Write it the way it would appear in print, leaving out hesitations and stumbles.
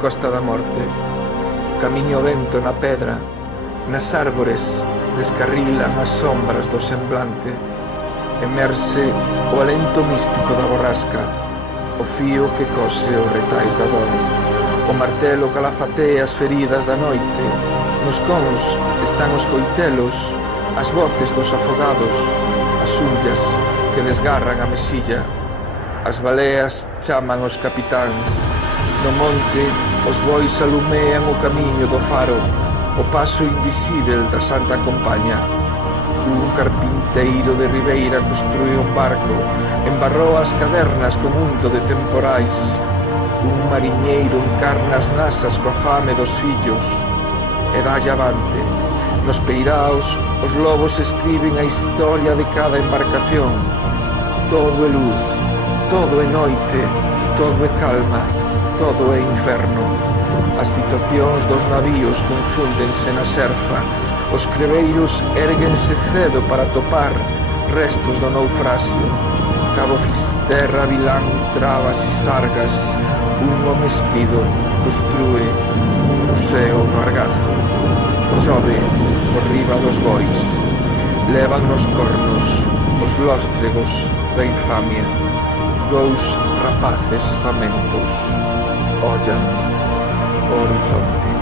Costa da Morte. Camiño o vento na pedra, nas árbores descarrilan as sombras do semblante. Emerse o alento místico da borrasca, o fío que cose os retais da dor. O martelo calafatea as feridas da noite. Nos cons están os coitelos, as voces dos afogados, as ullas que desgarran a mesilla. As baleas chaman os capitáns. No monte os bois alumean o camiño do faro, o paso invisível da Santa Compaña. Un carpinteiro de Ribeira construiu un barco, embarrou as cadernas con unto de temporais. Un mariñeiro encarna as nasas coa fame dos fillos e dalle avante. Nos peiraos os lobos escriben a historia de cada embarcación. Todo é luz, todo é noite, todo é calma, todo é inferno. As situacións dos navíos confúndense na serfa. Os creveiros érguense cedo para topar restos do naufraxio. Cabo Fisterra, Vilán, Trabas e Sargas. Un home espido construe un museo no Argazo. Chove por riba dos bois. Levan nos cornos os lóstregos da infamia. Dous rapaces famentos ollan o horizonte.